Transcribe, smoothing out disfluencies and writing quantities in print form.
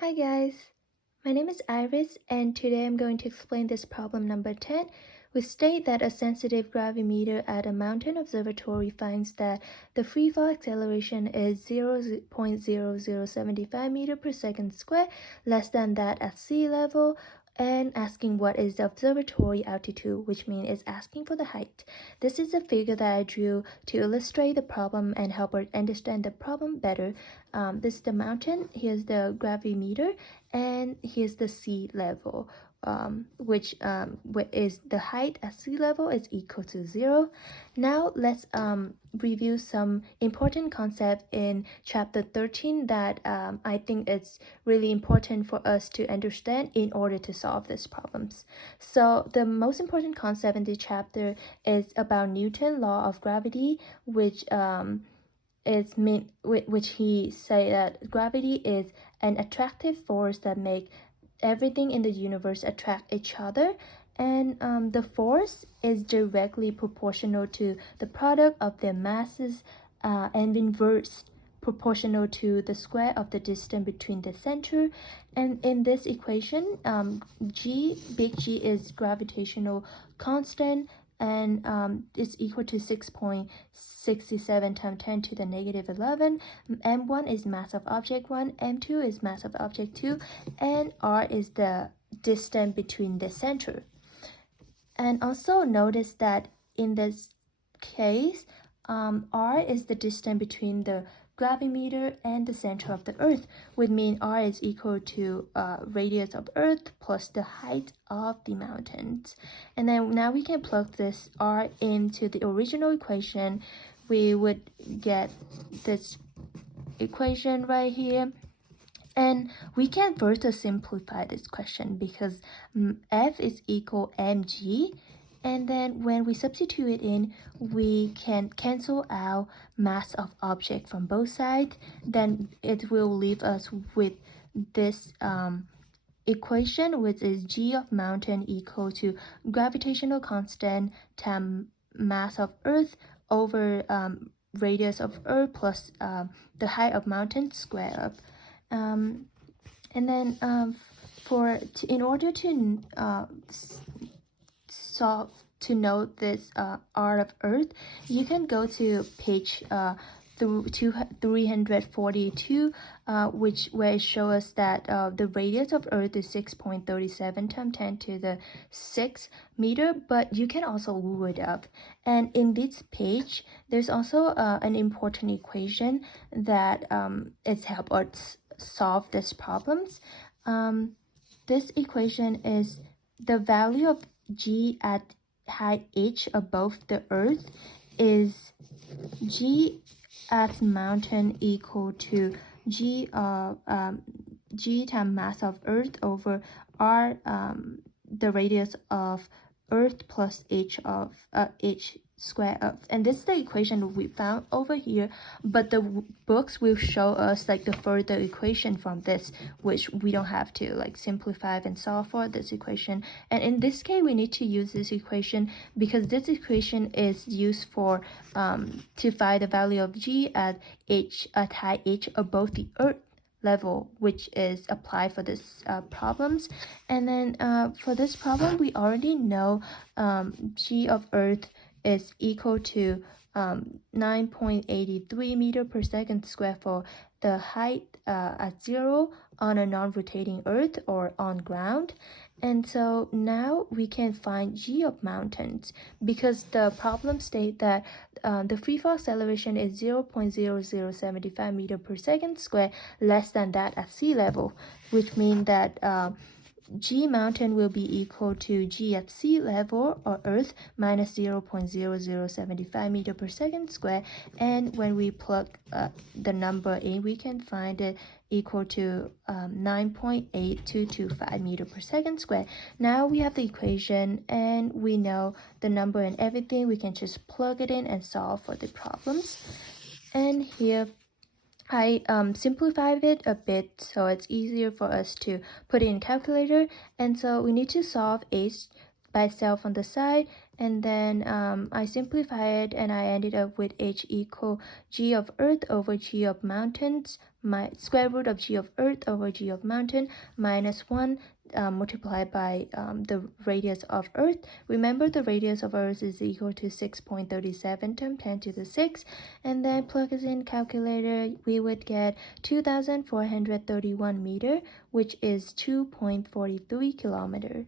Hi guys, my name is Iris and today I'm going to explain this problem number 10. We state that a sensitive gravimeter at a mountain observatory finds that the free fall acceleration is 0.0075 meter per second square, less than that at sea level, and asking what is the observatory altitude, which means it's asking for the height. This is a figure that I drew to illustrate the problem and help us understand the problem better. This is the mountain, here's the gravimeter, and here's the sea level, which is the height at sea level is equal to 0. Now let's review some important concepts in chapter 13 that I think it's really important for us to understand in order to solve these problems. So the most important concept in this chapter is about Newton's law of gravity, which he say that gravity is an attractive force that make everything in the universe attract each other, and the force is directly proportional to the product of their masses and inverse proportional to the square of the distance between the center. And in this equation, big G is gravitational constant, and it's equal to 6.67 times 10 to the negative 11. M1 is mass of object 1, M2 is mass of object 2, and R is the distance between the center. And also notice that in this case, R is the distance between the gravimeter and the center of the earth, which means R is equal to radius of earth plus the height of the mountains. And then now we can plug this R into the original equation. We would get this equation right here. And we can further simplify this question because F is equal mg, and then when we substitute it in, we can cancel out mass of object from both sides. Then it will leave us with this equation, which is g of mountain equal to gravitational constant times mass of earth over radius of earth plus the height of mountain square up. And then in order to solve to know this R of Earth, you can go to page 342, where it shows us that the radius of Earth is 6.37 times 10 to the 6 meter, but you can also look it up. And in this page, there's also an important equation that it's help us solve these problems. This equation is the value of G at height h above the earth is G at mountain equal to G times mass of earth over R, the radius of earth plus h of h square of, and this is the equation we found over here, but the books will show us like the further equation from this, which we don't have to like simplify and solve for this equation. And in this case, we need to use this equation because this equation is used for to find the value of G at height h above the earth level, which is applied for this problems. And then for this problem, we already know G of earth is equal to 9.83 meter per second square for the height at 0 on a non-rotating earth or on ground. And so now we can find G of mountains because the problem states that the free fall acceleration is 0.0075 meter per second square, less than that at sea level, which means that G mountain will be equal to G at sea level or earth minus 0.0075 meter per second square. And when we plug the number in, we can find it equal to 9.8225 meter per second square. Now we have the equation and we know the number and everything. We can just plug it in and solve for the problems. And here I simplified it a bit so it's easier for us to put it in calculator. And so we need to solve h by itself on the side, and then I simplify it and I ended up with h equal G of earth over G of mountains square root of g of earth over g of mountain minus 1 multiplied by the radius of earth. Remember, the radius of earth is equal to 6.37 times 10 to the 6, and then plug it in calculator. We would get 2,431 meter, which is 2.43 kilometer.